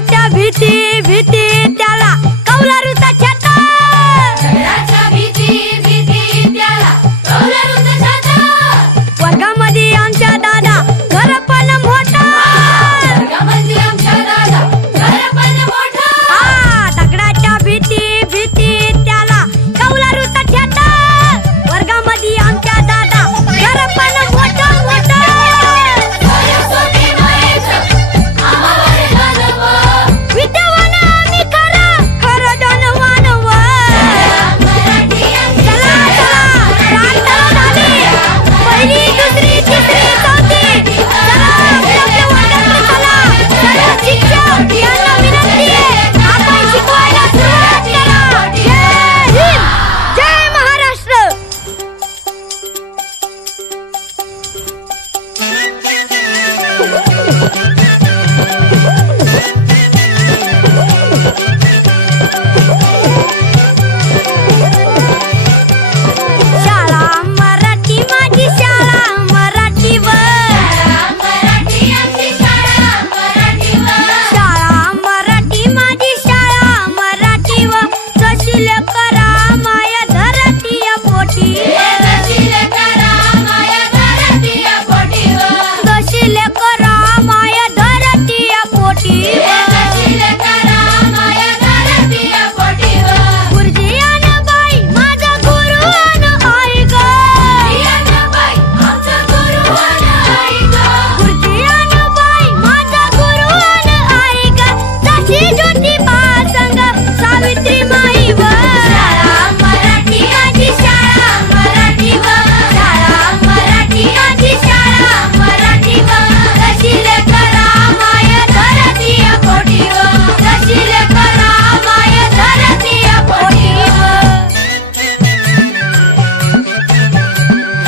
त्याच्या भीती भीती त्याला.